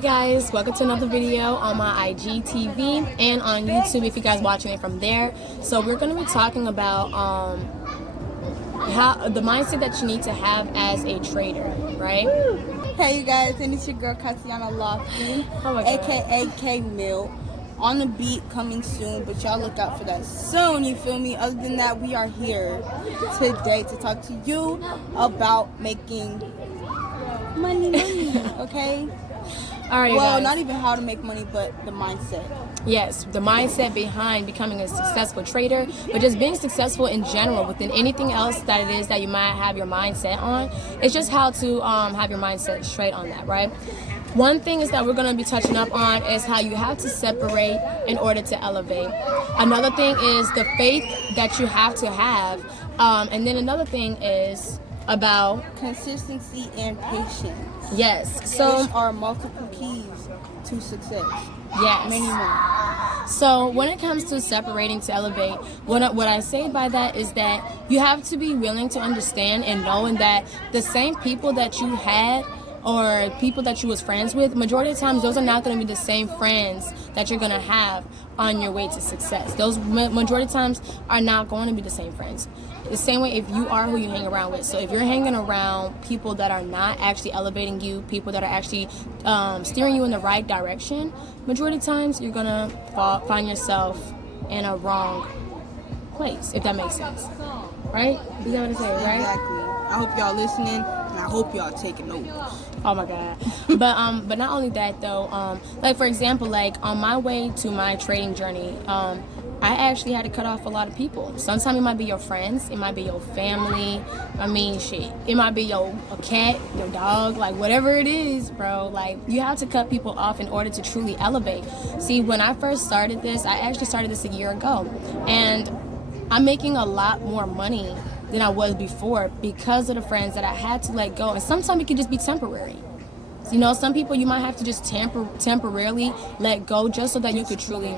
Hey guys, welcome to another video on my IGTV and on YouTube if you guys watching it from there. So we're going to be talking about how the mindset that you need to have as a trader, right? Hey you guys, and it's your girl Katiana aka K Mill. On the beat, coming soon, but y'all look out for that soon, you feel me? Other than that, we are here today to talk to you about making money, okay? All right, well, guys. not even how to make money, but the mindset. Yes, the mindset behind becoming a successful trader, but just being successful in general within anything else that it is that you might have your mindset on. It's just how to have your mindset straight on that, right? One thing is that we're going to be touching up on is how you have to separate in order to elevate. Another thing is the faith that you have to have. And then another thing is about consistency and patience. Yes. So which are multiple keys to success. Yes. Many more. So when it comes to separating to elevate, what I say by that is that you have to be willing to understand and knowing that the same people that you had or people that you was friends with, majority of the times those are not going to be the same friends that you're going to have on your way to success. Those majority of times are not going to be the same friends. The same way if you are who you hang around with. So if you're hanging around people that are not actually elevating you, people that are actually steering you in the right direction, majority of times you're going to find yourself in a wrong place, if that makes sense. Right? Is that what I say, right? Exactly. I hope y'all listening, and I hope y'all taking notes. Oh my God. But not only that though, like for example, like on my way to my trading journey, I actually had to cut off a lot of people. Sometimes it might be your friends, it might be your family. I mean, shit, it might be a cat, your dog, like whatever it is, bro. Like you have to cut people off in order to truly elevate. See, when I first started this, I actually started this a year ago, and I'm making a lot more money than I was before because of the friends that I had to let go. And sometimes it can just be temporary. You know, some people you might have to just temporarily let go just so that you could truly,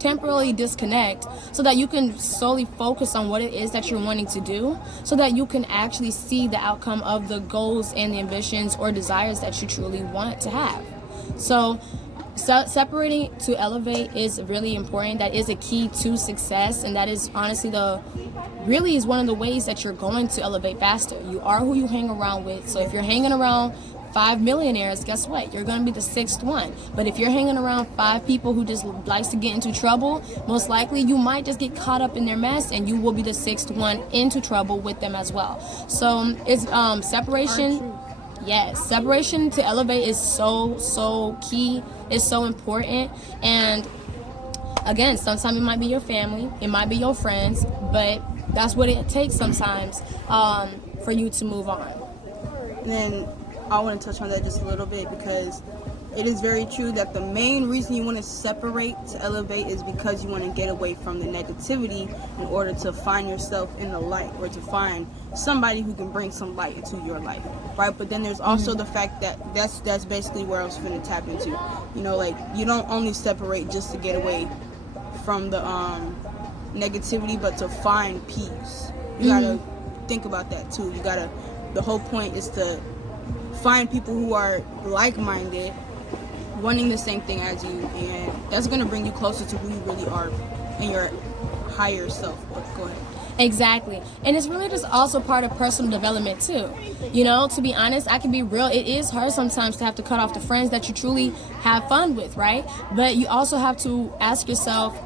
temporarily disconnect so that you can solely focus on what it is that you're wanting to do so that you can actually see the outcome of the goals and the ambitions or desires that you truly want to have. So separating to elevate is really important. That is a key to success, and that is honestly is one of the ways that you're going to elevate faster. You are who you hang around with. So if you're hanging around 5 millionaires, guess what? You're going to be the 6th one. But if you're hanging around 5 people who just likes to get into trouble, most likely you might just get caught up in their mess and you will be the 6th one into trouble with them as well. So it's separation. Yes, separation to elevate is so key. It's so important. And again, sometimes it might be your family, it might be your friends, but that's what it takes sometimes for you to move on. And then I want to touch on that just a little bit because it is very true that the main reason you want to separate to elevate is because you want to get away from the negativity in order to find yourself in the light or to find somebody who can bring some light into your life, right? But then there's also the fact that that's basically where I was going to tap into. You know, like you don't only separate just to get away from the negativity, but to find peace. You gotta think about that too. The whole point is to find people who are like-minded, wanting the same thing as you, and that's going to bring you closer to who you really are and your higher self. But go ahead. Exactly. And it's really just also part of personal development too. You know, to be honest, I can be real, it is hard sometimes to have to cut off the friends that you truly have fun with, right? But you also have to ask yourself,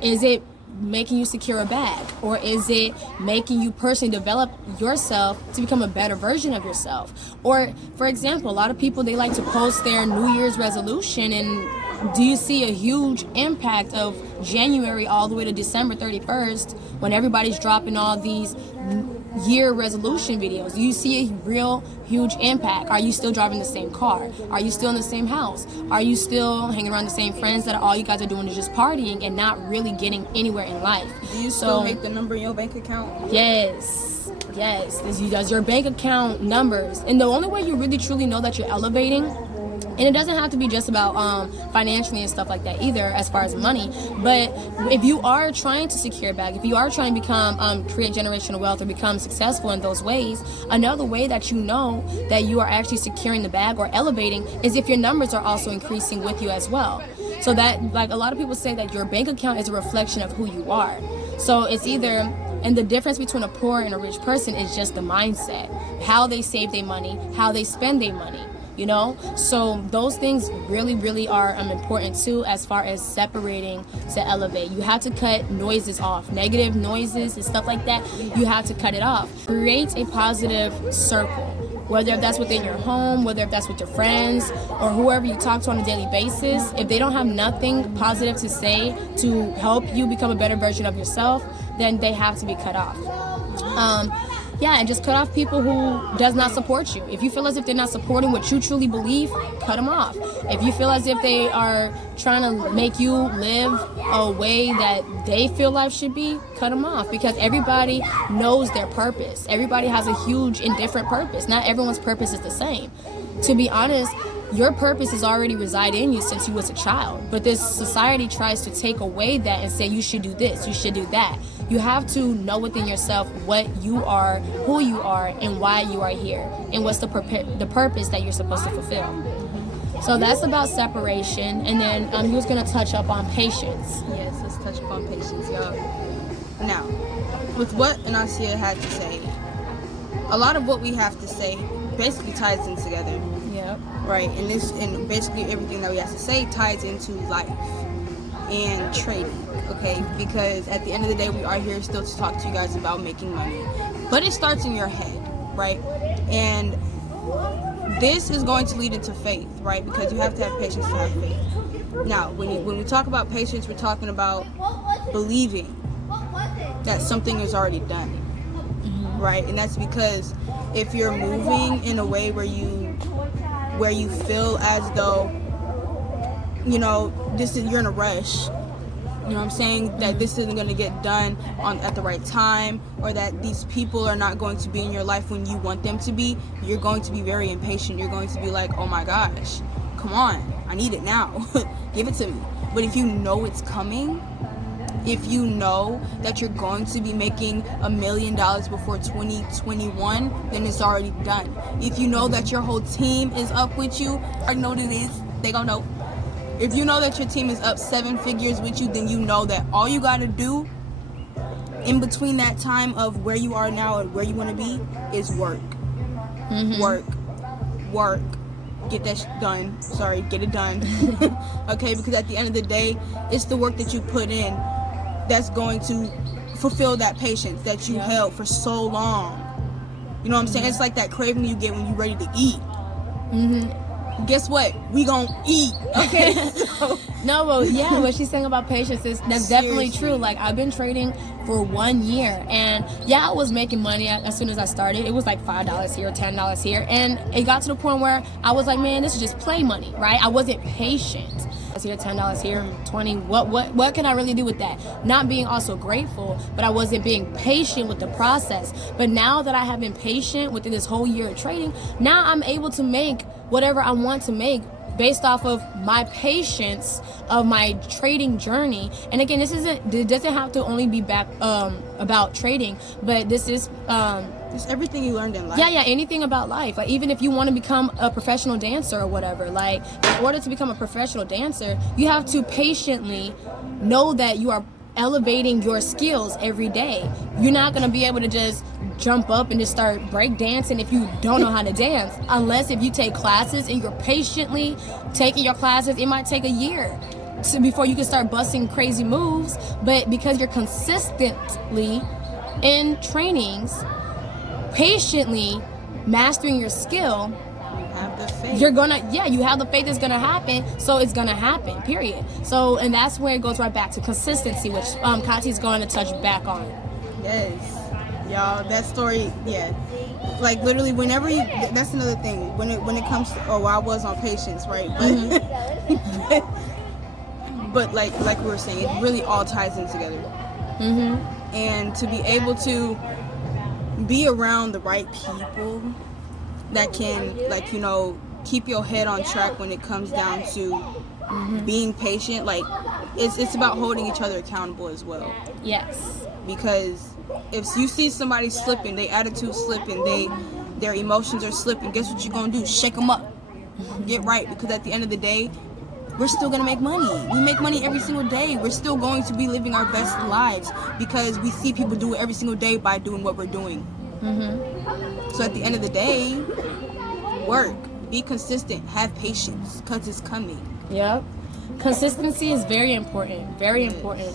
is it making you secure a bag, or is it making you personally develop yourself to become a better version of yourself? Or for example, a lot of people, they like to post their New Year's resolution, and do you see a huge impact of January all the way to December 31st when everybody's dropping all these year resolution videos? Do you see a real huge impact? Are you still driving the same car? Are you still in the same house? Are you still hanging around the same friends that all you guys are doing is just partying and not really getting anywhere in life? Do you still make the number in your bank account? Yes. Does your bank account numbers. And the only way you really truly know that you're elevating And it doesn't have to be just about financially and stuff like that either, as far as money. But if you are trying to secure a bag, if you are trying to become create generational wealth or become successful in those ways, another way that you know that you are actually securing the bag or elevating is if your numbers are also increasing with you as well. So that, like, a lot of people say that your bank account is a reflection of who you are. So it's either, and the difference between a poor and a rich person is just the mindset, how they save their money, how they spend their money, you know? So those things really, really are important too, as far as separating to elevate. You have to cut noises off, negative noises and stuff like that. You have to cut it off. Create a positive circle, whether that's within your home, whether that's with your friends or whoever you talk to on a daily basis. If they don't have nothing positive to say to help you become a better version of yourself, then they have to be cut off. And just cut off people who does not support you. If you feel as if they're not supporting what you truly believe, cut them off. If you feel as if they are trying to make you live a way that they feel life should be, cut them off, because everybody knows their purpose. Everybody has a huge and different purpose. Not everyone's purpose is the same. To be honest, your purpose is already reside in you since you was a child, but this society tries to take away that and say you should do this, you should do that. You have to know within yourself what you are, who you are, and why you are here, and what's the purpose that you're supposed to fulfill. So that's about separation, and then he was going to touch up on patience. Yes, let's touch upon patience, y'all. Now, with what Anasia had to say, a lot of what we have to say basically ties in together. Yep. Right, and basically everything that we have to say ties into life and trading, okay? Because at the end of the day, we are here still to talk to you guys about making money. But it starts in your head, right? And this is going to lead into faith, right? Because you have to have patience to have faith. Now, when we talk about patience, we're talking about believing that something is already done, right? And that's because if you're moving in a way where you feel as though, you know, you're in a rush, you know what I'm saying, that this isn't going to get done at the right time, or that these people are not going to be in your life when you want them to be, you're going to be very impatient. You're going to be like, oh my gosh, come on, I need it now. Give it to me. But if you know it's coming, if you know that you're going to be making $1 million before 2021, then it's already done. If you know that your whole team is up with you, I know what it is, they gonna know. If you know that your team is up 7 figures with you, then you know that all you gotta do in between that time of where you are now and where you want to be is work. Work. Get that done. Sorry, get it done. Okay, because at the end of the day, it's the work that you put in that's going to fulfill that patience that you held for so long. You know what I'm saying? It's like that craving you get when you're ready to eat. Guess what? We gonna eat. Okay. No, well, yeah, what she's saying about patience that's definitely true. Like, I've been trading for 1 year, and I was making money as soon as I started. It was like $5 here, $10 here, and it got to the point where I was like, man, this is just play money, right? I wasn't patient. Here, $10 here, 20. What can I really do with that? Not being also grateful, but I wasn't being patient with the process. But now that I have been patient within this whole year of trading, now I'm able to make whatever I want to make based off of my patience of my trading journey. And again, it doesn't have to only be back about trading, but this is it's everything you learned in life. Yeah, anything about life. Like, even if you want to become a professional dancer or whatever, like, in order to become a professional dancer, you have to patiently know that you are elevating your skills every day. You're not going to be able to just jump up and just start break dancing if you don't know how to dance, unless if you take classes and you're patiently taking your classes. It might take a year before you can start busting crazy moves, but because you're consistently in trainings, patiently mastering your skill, have the faith. You have the faith it's gonna happen, so it's gonna happen, period. So, and that's where it goes right back to consistency, which Kati's going to touch back on. Yes, y'all, that story, like literally whenever that's another thing when it comes to, I was on patience, right? But but like we were saying, it really all ties in together. And to be able to be around the right people that can, like, you know, keep your head on track when it comes down to being patient. Like, it's about holding each other accountable as well. Yes. Because if you see somebody slipping, their attitude slipping, their emotions are slipping, guess what you're gonna do? Shake them up. Get right. Because at the end of the day, we're still gonna make money. We make money every single day. We're still going to be living our best lives because we see people do it every single day by doing what we're doing. So at the end of the day, work, be consistent, have patience, because it's coming. Yep. Consistency is very important. Very important.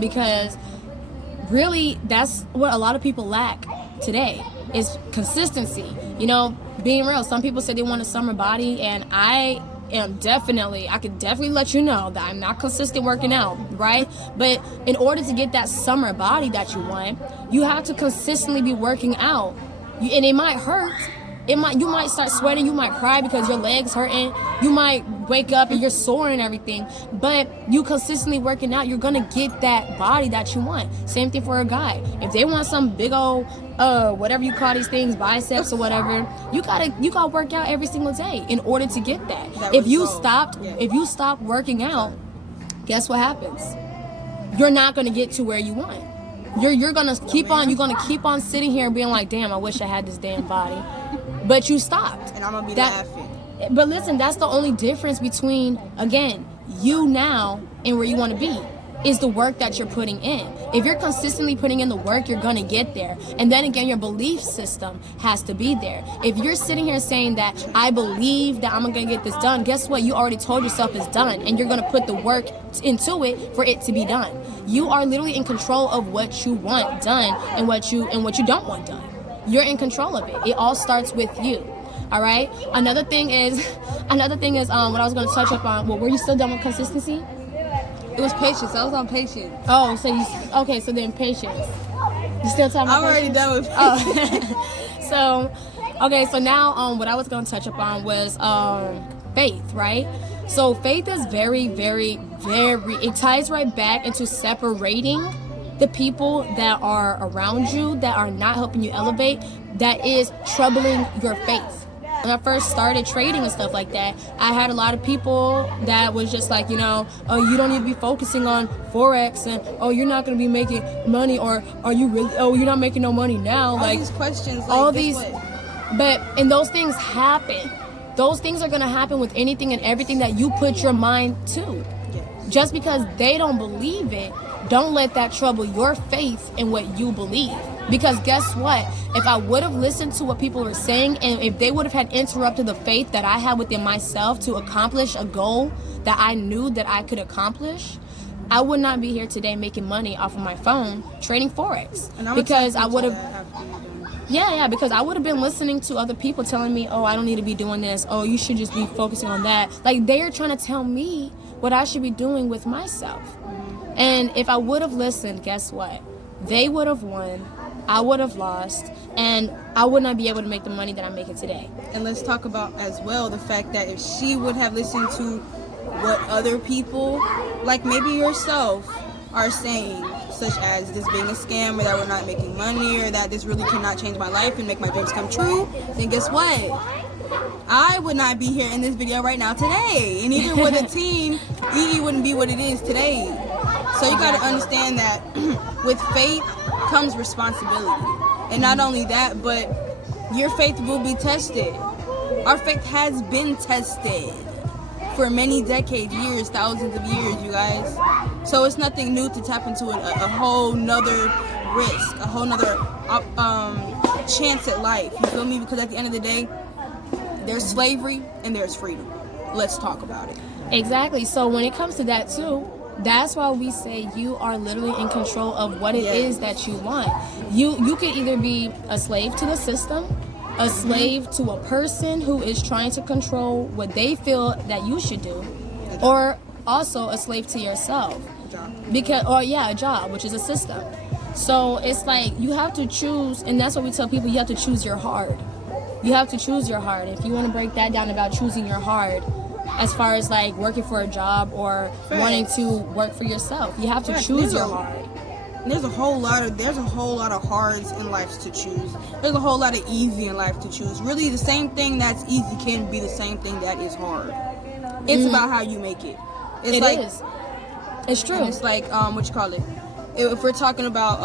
Because really, that's what a lot of people lack today is consistency. You know, being real. Some people say they want a summer body, and I could definitely let you know that I'm not consistent working out, right? But in order to get that summer body that you want, you have to consistently be working out. And it might hurt. You might start sweating, you might cry because your legs hurting, you might wake up and you're sore and everything, but you consistently working out, you're gonna get that body that you want. Same thing for a guy. If they want some big old whatever you call these things, biceps or whatever, you gotta work out every single day in order to get that. If you stop working out, guess what happens? You're not gonna get to where you want. You're gonna keep on sitting here and being like, damn, I wish I had this damn body. But you stopped. And I'm gonna be laughing. But listen, that's the only difference between, again, you now and where you want to be is the work that you're putting in. If you're consistently putting in the work, you're gonna get there. And then again, your belief system has to be there. If you're sitting here saying that I believe that I'm gonna get this done, guess what? You already told yourself it's done, and you're gonna put the work into it for it to be done. You are literally in control of what you want done and what you don't want done. You're in control of it. It all starts with you. All right. Another thing is what I was going to touch up on. Well, were you still done with consistency? It was patience. I was on patience. Oh, so then patience. You still talking about I'm already done with patience. So now what I was going to touch upon was faith, right? So faith is very, very, very, it ties right back into separating the people that are around you that are not helping you elevate, that is troubling your faith. When I first started trading and stuff like that, I had a lot of people that was just like, oh, you don't need to be focusing on Forex, and oh, you're not going to be making money, or are you really, oh, you're not making no money now. All these questions, and those things happen. Those things are going to happen with anything and everything that you put your mind to. Yes. Just because they don't believe it, don't let that trouble your faith in what you believe. Because guess what? If I would have listened to what people were saying, and if they would have had interrupted the faith that I had within myself to accomplish a goal that I knew that I could accomplish, I would not be here today making money off of my phone trading Forex. Because I would have... because I would have been listening to other people telling me, oh, I don't need to be doing this. Oh, you should just be focusing on that. Like, they are trying to tell me what I should be doing with myself. And if I would have listened, guess what? They would have won, I would have lost, and I would not be able to make the money that I'm making today. And let's talk about as well the fact that if she would have listened to what other people, like maybe yourself, are saying, such as this being a scam, or that we're not making money, or that this really cannot change my life and make my dreams come true, then guess what? I would not be here in this video right now today. And even with a team, Heyy wouldn't be what it is today. So you got to understand that with faith comes responsibility. And not only that, but your faith will be tested. Our faith has been tested for many decades, years, thousands of years, you guys. So it's nothing new to tap into a whole nother risk, a whole nother chance at life. You feel me? Because at the end of the day, there's slavery and there's freedom. Let's talk about it. Exactly. So when it comes to that too, that's why we say you are literally in control of what it is that you want. You could either be a slave to the system, a slave to a person who is trying to control what they feel that you should do, or also a slave to yourself. A job, which is a system. So it's like you have to choose, and that's what we tell people, you have to choose your hard. You have to choose your hard. If you want to break that down about choosing your hard, as far as like working for a job or wanting to work for yourself, you have to choose your hard. There's a whole lot of hards in life to choose. There's a whole lot of easy in life to choose. Really, the same thing that's easy can be the same thing that is hard. It's about how you make it. It's true. And it's like what you call it? If we're talking about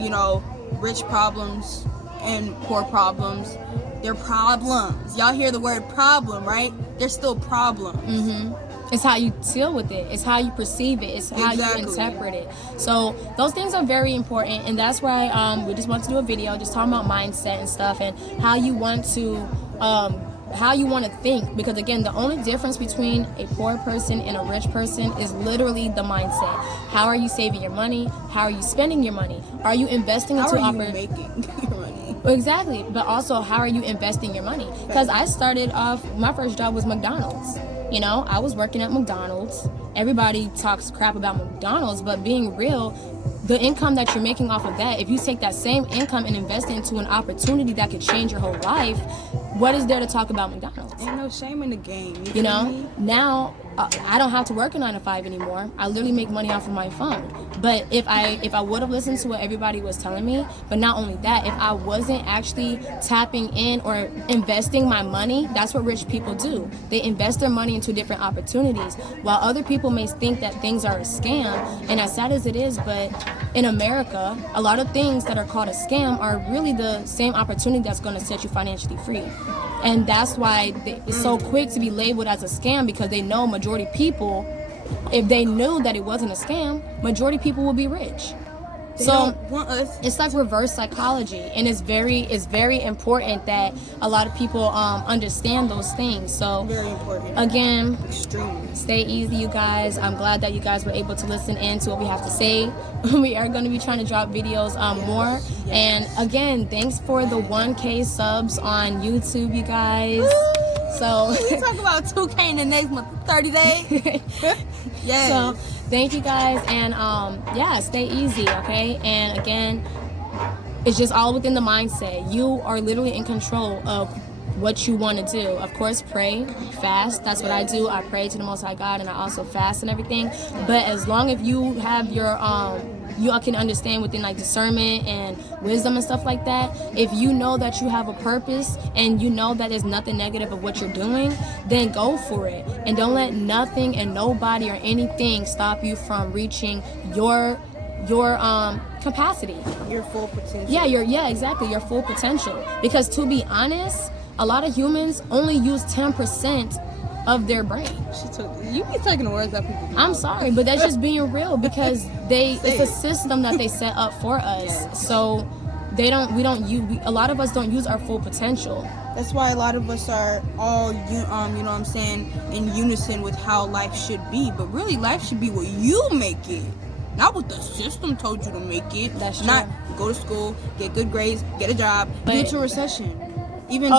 you know, rich problems and poor problems, they're problems. Y'all hear the word problem, right? They're still problems. It's how you deal with it. It's how you perceive it. It's how you interpret it. So those things are very important, and that's why we just want to do a video just talking about mindset and stuff, and how you want to think. Because again, the only difference between a poor person and a rich person is literally the mindset. How are you saving your money? How are you spending your money? Are you investing into making your money? Exactly. But also, how are you investing your money? Because I started off, my first job was McDonald's. You know, I was working at McDonald's. Everybody talks crap about McDonald's, but being real, the income that you're making off of that, if you take that same income and invest it into an opportunity that could change your whole life, what is there to talk about McDonald's? Ain't no shame in the game. You know, now I don't have to work a 9 to 5 anymore. I literally make money off of my phone. But if I would have listened to what everybody was telling me, but not only that, if I wasn't actually tapping in or investing my money, that's what rich people do. They invest their money into different opportunities, while other people may think that things are a scam. And as sad as it is, but in America, a lot of things that are called a scam are really the same opportunity that's going to set you financially free. And that's why it's so quick to be labeled as a scam, because they know majority people, if they knew that it wasn't a scam, majority people will be rich. So it's like reverse psychology, and it's very important that a lot of people understand those things. So very important. Again, extremely. Stay easy, you guys. I'm glad that you guys were able to listen in to what we have to say. We are going to be trying to drop videos more. Yes. And again, thanks for the 1K subs on YouTube, you guys. Woo! So we talk about 2K in the next 30 days. Yes. So thank you guys, and yeah, stay easy, okay? And again, it's just all within the mindset. You are literally in control of what you want to do. Of course, pray, fast. That's what I do. I pray to the Most High God, and I also fast and everything. But as long as you have your you can understand within like discernment and wisdom and stuff like that, if you know that you have a purpose and you know that there's nothing negative of what you're doing, then go for it. And don't let nothing and nobody or anything stop you from reaching your capacity, your full potential. Yeah, exactly, your full potential. Because to be honest, a lot of humans only use 10% of their brain. You be taking the words out people. I'm sorry, but that's just being real, because it's a system that they set up for us. So a lot of us don't use our full potential. That's why a lot of us are all you know what I'm saying, in unison with how life should be. But really, life should be what you make it, not what the system told you to make it. That's true. Not go to school, get good grades, get a job, due to recession. Even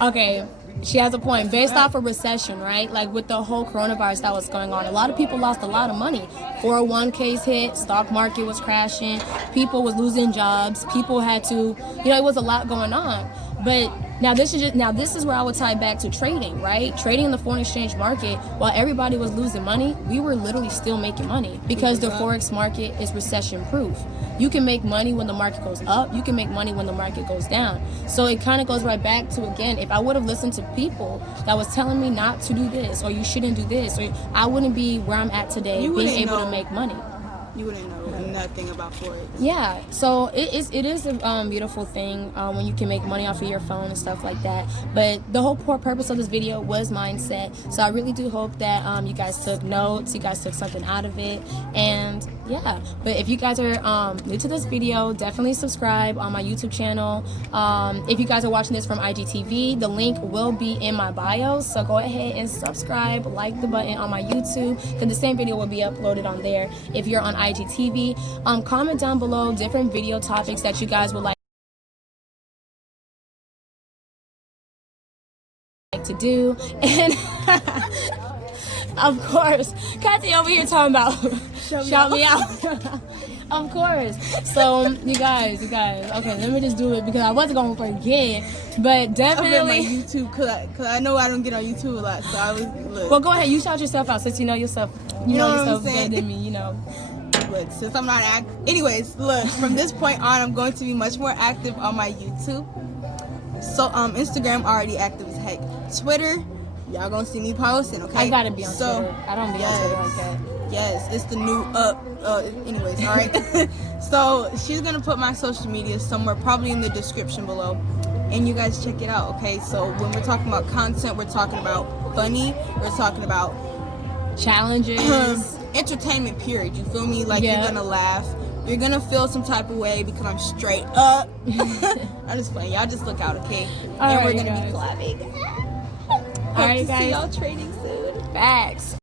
okay. She has a point. Based off of recession, right? Like with the whole coronavirus that was going on, a lot of people lost a lot of money. 401ks hit, stock market was crashing, people was losing jobs, people had to, it was a lot going on. But now this is where I would tie back to trading, right? Trading in the foreign exchange market, while everybody was losing money, we were literally still making money, because the Forex market is recession proof. You can make money when the market goes up, you can make money when the market goes down. So it kind of goes right back to, again, if I would have listened to people that was telling me not to do this, or you shouldn't do this, or I wouldn't be where I'm at today, being able to make money. You wouldn't know nothing about Forex. Yeah, so it is a beautiful thing when you can make money off of your phone and stuff like that. But the whole purpose of this video was mindset. So I really do hope that you guys took notes, you guys took something out of it. And yeah, but if you guys are new to this video, definitely subscribe on my YouTube channel. If you guys are watching this from IGTV, the link will be in my bio, so go ahead and subscribe, like the button on my YouTube, because the same video will be uploaded on there. If you're on IGTV, comment down below different video topics that you guys would like to do. And of course, Kati over here talking about shout me out. Of course. So you guys, okay, let me just do it, because I wasn't gonna forget, but definitely my YouTube, cause I know I don't get on YouTube a lot, so I was look. Well, go ahead, you shout yourself out since you know yourself. You know what you're so I'm saying? better than me, you know. Look, since I'm not anyways, look, from this point on, I'm going to be much more active on my YouTube. So, Instagram already active as heck. Twitter, y'all gonna see me posting, okay? I gotta be on Twitter. I don't be on Twitter like that. Yes, it's the new anyways, all right? So, she's gonna put my social media somewhere, probably in the description below. And you guys check it out, okay? So, when we're talking about content, we're talking about funny, we're talking about challenges, entertainment, period. You feel me? Like, you're gonna laugh. You're gonna feel some type of way because I'm straight up. I'm just playing. Y'all just look out, okay? And we're gonna be collabing. All right, guys. See y'all trading soon. Facts.